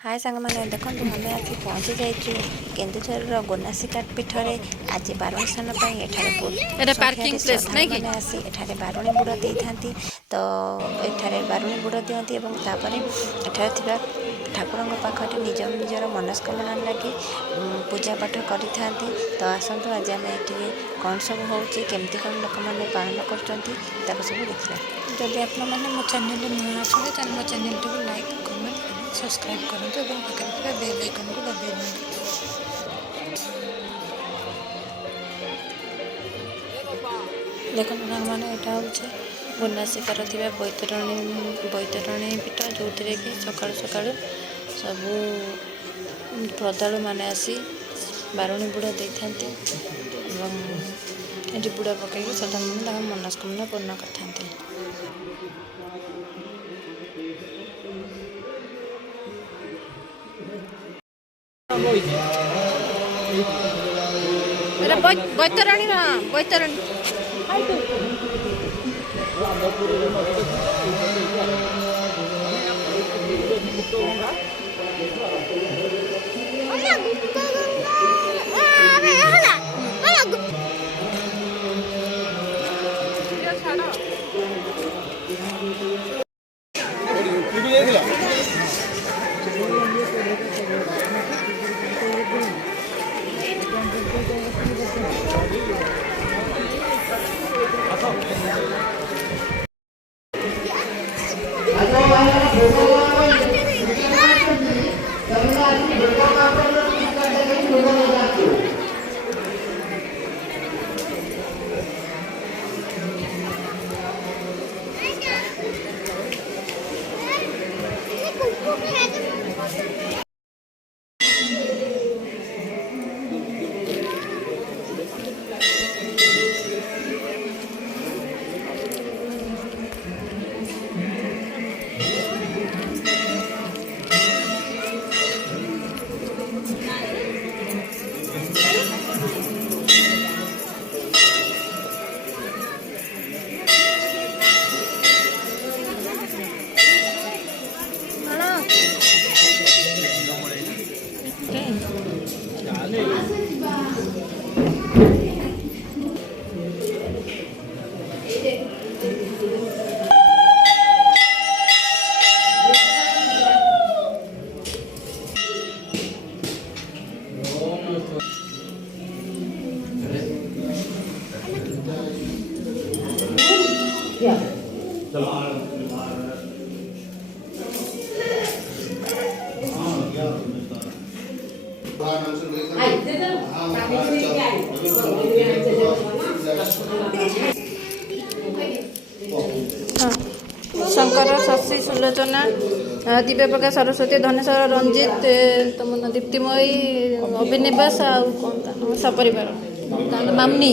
हाय सांग मैंने देखो आम आसी पहुँची जाइए केन्दुझर गोनासीकाट पीठरे आज बारुणी स्नान एटा पार्किंग प्लेस नहीं कि मैंने आसी एठारे बारुणी बुड़ दे था तो एठारे बारुणी बुड़ दिखती एठारे ठाकुर पाखे निज निजर मनस्कामना लगे पूजा पाठ करें तो आसतु आज आम ये कौन सब होमती कौन लोक मैंने पालन कर सब देखा जदि आप मो चैनल नुआ आसते मो चैनल को लाइक कमेंट सब्सक्राइब करूँ और पाखे बेल आइकन को दबाई देखो मैंने यहाँ हूँ गोनासीकार बैतरणी पीठ जो कि सकाल सकाल सब श्रद्धा मैंने आसी बारुणी बुड़ दे था ये बुड़ पकई श्रद्धा मैंने मनस्कामना पूर्ण करते बैतरणी ना बैतरणी शंकर शशि सुलोचना दिव्य प्रकाश सरस्वती धनेश्वर रंजित तुम दीप्तिमयी अभिनिवास आ सपरिवार मामनी